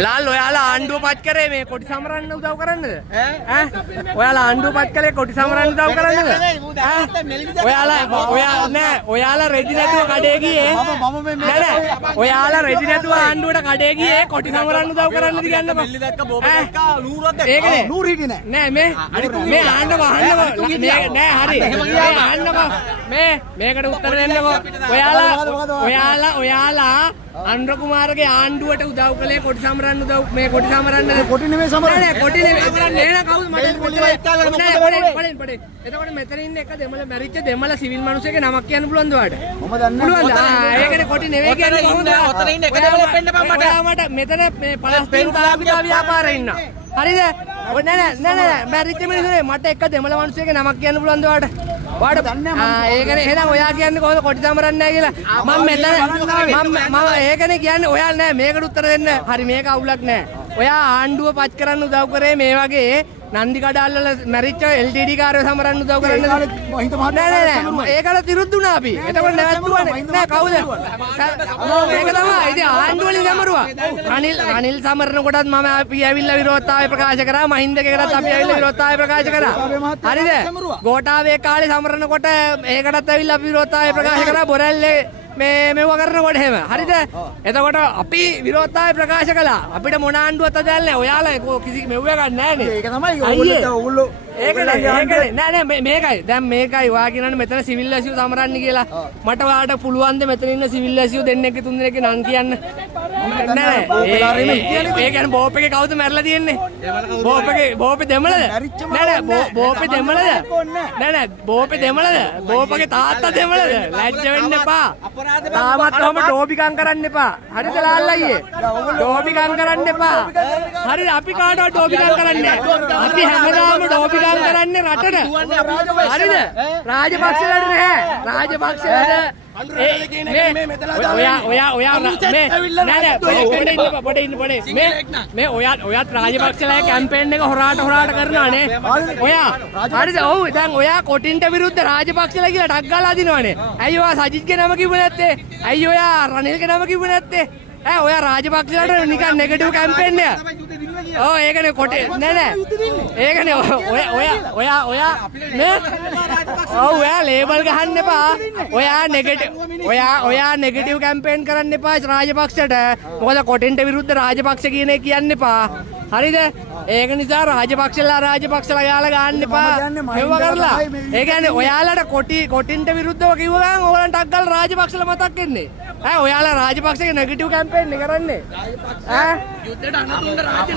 ලාල් ඔයාලා ආණ්ඩුව පත් කරේ මේ කොටි සමරන්න උදව් කරන්නද? ඈ? ඔයාලා ආණ්ඩුව පත් කළේ කොටි සමරන්න උදව් කරන්නද? ඔයාලා රෙදි නැතුව කඩේ ගියේ. නෑ ඔයාලා රෙදි නැතුව ආණ්ඩුවට කඩේ ගියේ කොටි සමරන්න උදව් කරන්නද කියන්නකෝ. මෙල්ලි දැක්ක බෝබ දැක්ක නූරුවක් දැක්ක. ඒකනේ. නූරු හිටියේ නෑ. නෑ මේ ආන්නකෝ නෑ හරි. මේ ආන්නකෝ මේකට උත්තර දෙන්නකෝ. ඔයාලා අනුර කුමාරගේ ආණ්ඩුවට උදව් කළේ කොටි සමරන්න උදව් මේ කොටි සමරන්න කොටි නෙමෙයි සමරන්නේ නෑ කොටි නෙමෙයි කරන්නේ නෑ කවුද මට පඩේ එතකොට මෙතන ඉන්න එක දෙමළ මැරිච්ච දෙමළ සිවිල් මිනිස්සෙක්ගේ නමක් කියන්න පුළුවන්ද ඔයාලට මම දන්නේ පුළුවන්ද ඒකනේ කොටි නෙමෙයි කියන්නේ කොහොමද ඔතන ඉන්න එක දෙමළ පෙන්න බෑ මට මෙතන මේ පලස්තීන තාපිතා ව්‍යාපාරේ ඉන්න හරිද නෑ මැරිච්ච මිනිස්සුනේ මට එක දෙමළ මිනිස්සෙක්ගේ නමක් කියන්න පුළුවන්ද ඔයාලට ඒකනේ එහෙනම් ඔයා කියන්නේ කොහොමද කොටි සමරන්නේ නැහැ කියලා මම ඒකනේ කියන්නේ ඔයා නෑ මේකට උත්තර දෙන්න හරි මේක අවුලක් නෑ ඔයා ආණ්ඩුව පත් කරන්න උදව් කරේ මේ වගේ නන්දි කඩාල් වල මැරිච්ච LTD කාර්යය සමරන්න උදව් කරන්න නෑ ඒකට විරුද්ධ වුණා අපි එතකොට නැවතුණා නෑ කවුද මේක තමයි ඉතින් ආණ්ඩුව වලින් සමරුවා රනිල් සමරන කොටත් මම අපි ඇවිල්ලා විරෝධතාවය ප්‍රකාශ කරා මහින්දකේකටත් අපි ඇවිල්ලා විරෝධතාවය ප්‍රකාශ කරා හරිද ගෝඨාභය කාලේ සමරන කොට ඒකටත් ඇවිල්ලා අපි විරෝධතාවය ප්‍රකාශ කරා බොරැල්ලේ මේව කරනකොට එහෙම හරිද එතකොට අපි විරෝධතාවය ප්‍රකාශ කළා අපිට මොන ආණ්ඩුවත් අදාළ නැහැ ඔයාලා කිසි මෙව්ව ගන්න නැහැ නේ ඒක තමයි ඕගොල්ලෝ ඒකනේ නෑ මේකයි දැන් මේකයි ඔයා කියනනේ මෙතන සිවිල් වැසියෝ සමරන්න කියලා මට ඔයාලට පුළුවන් ද මෙතන ඉන්න සිවිල් වැසියෝ දෙන්නෙක්ගේ තුන් දෙනෙක්ගේ නම් කියන්න නෑ ඒ කියන්නේ බෝප් එකේ කවුද මැරලා තියෙන්නේ බෝපේ දෙමළද නෑ බෝපේ දෙමළද නෑ බෝපේ දෙමළද බෝපගේ තාත්තා දෙමළද ලැජ්ජ වෙන්න එපා තාමත් ඔහම ඩෝබිකම් කරන්න එපා හරිද ලාල් අයියේ ඩෝබිකම් කරන්න එපා හරිද අපි කාටවත් ඩෝබිකම් කරන්නේ නෑ අපි හැමදාම ඩෝබිකම් කරන්නේ රටට හරිද රාජපක්ෂලට නෑ රාජපක්ෂලට ඔයාත් රාජපක්ෂලගේ කැම්පේන් එක හොරාට කරනවානේ ඔයා හරිද ඔව් දැන් ඔයා කොටින්ට විරුද්ධ රාජපක්ෂලා කියලා ටක් ගාලා අදිනවනේ ඇයි ඔයා සජිත්ගේ නම කිව්වේ නැත්තේ ඇයි ඔයා රනිල්ගේ නම කිව්වේ නැත්තේ ඔයා රාජපක්ෂලාට නිකන් නෙගටිව් කැම්පේන් එක ඔව් ඒකනේ කොටේ නෑ ඒකනේ ඔයා ඔයා ලේබල් ගහන්න එපා ඔයා නෙගටිව් කැම්පේන් කරන්න එපා රාජපක්ෂට මොකද කොටින්ට විරුද්ධ රාජපක්ෂ කියන එක කියන්න එපා හරිද ඒක නිසා රාජපක්ෂලා යාලා ගන්න එපා මෙව කරලා ඒ කියන්නේ ඔයාලට කොටින්ට විරුද්ධව කිව්ව ගමන් ඕගලන්ට ටක් ගාලා රාජපක්ෂලා මතක් වෙන්නේ ඔයාලා රාජපක්ෂගේ නෙගටිව් කැම්පේන් එක කරන්නේ යුද්ධයට අනතුරුට රාජ්‍ය